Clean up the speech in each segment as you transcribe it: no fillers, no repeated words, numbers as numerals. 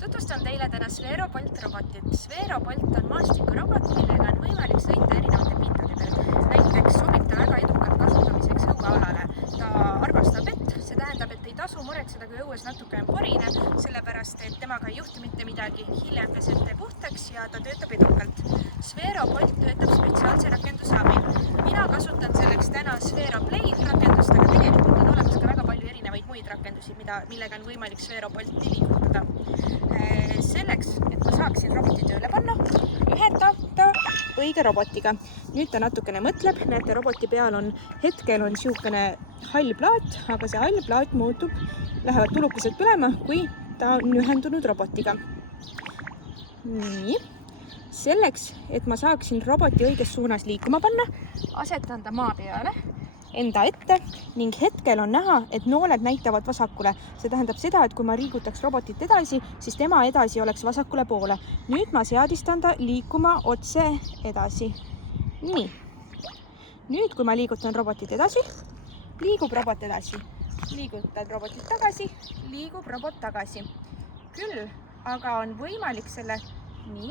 Tutvustan teile täna Sphero Bolt robotit. Sphero Bolt on maastikurobot, millega on võimalik sõita erinevate pindade peal. Näiteks sobib ta väga edukalt kasutamiseks õuealale. Ta armastab vett, see tähendab, et ei tasu muretseda, kui õues natukene porine, sellepärast et temaga ei juhtu mitte midagi. Hiljem peseb ta puhtaks ja ta töötab edukalt. Sphero Bolt töötab spetsiaalse rakenduse abil. Mina kasutan selleks täna Sphero Play rakendust, aga tegelikult on olemas ka väga palju erinevaid muid rakendusi, millega on võimalik Sphero Bolti liigutada. Selleks, et ma saaksin roboti tööle panna, ühendada ta õige robotiga. Nüüd ta natukene mõtleb, näete, roboti peal hetkel on niisugune hall plaat, aga see hall plaat muutub, lähevad tulukesed põlema, kui ta on ühendunud robotiga. Nii. Selleks, et ma saaksin roboti õiges suunas liikuma panna, asetan ta maa peale enda ette ning hetkel on näha, et nooled näitavad vasakule. See tähendab seda, et kui ma liigutaks robotit edasi, siis tema edasi oleks vasakule poole. Nüüd ma seadistan ta liikuma otse edasi. Nii. Nüüd, kui ma liigutan robotit edasi, liigub robot edasi. Liigutan robotit tagasi, liigub robot tagasi. Küll, aga on võimalik selle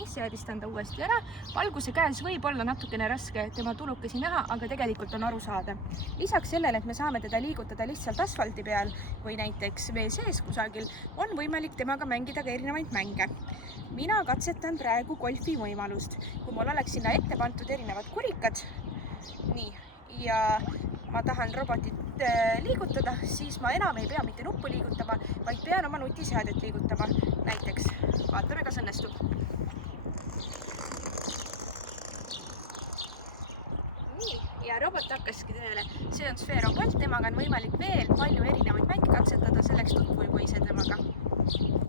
seadistan ta uuesti ära. Valguse käes võib olla natukene raske tema tulukesi näha, aga tegelikult on aru saada. Lisaks sellele, et me saame teda liigutada lihtsalt asfaldi peal või näiteks vee sees kusagil, on võimalik temaga mängida ka erinevaid mänge. Mina katsetan praegu golfi võimalust. Kui mul oleks sinna ette pandud erinevad kurikad, ja ma tahan robotit liigutada, siis ma enam ei pea mitte nuppu liigutama, vaid pean oma nutiseadet liigutama. Näiteks, vaatame, kas õnnestub. Ja robot hakkaski tööle. See on Sphero Bolt, temaga on võimalik veel palju erinevaid mänge katsetada, selleks tutvuge ise temaga.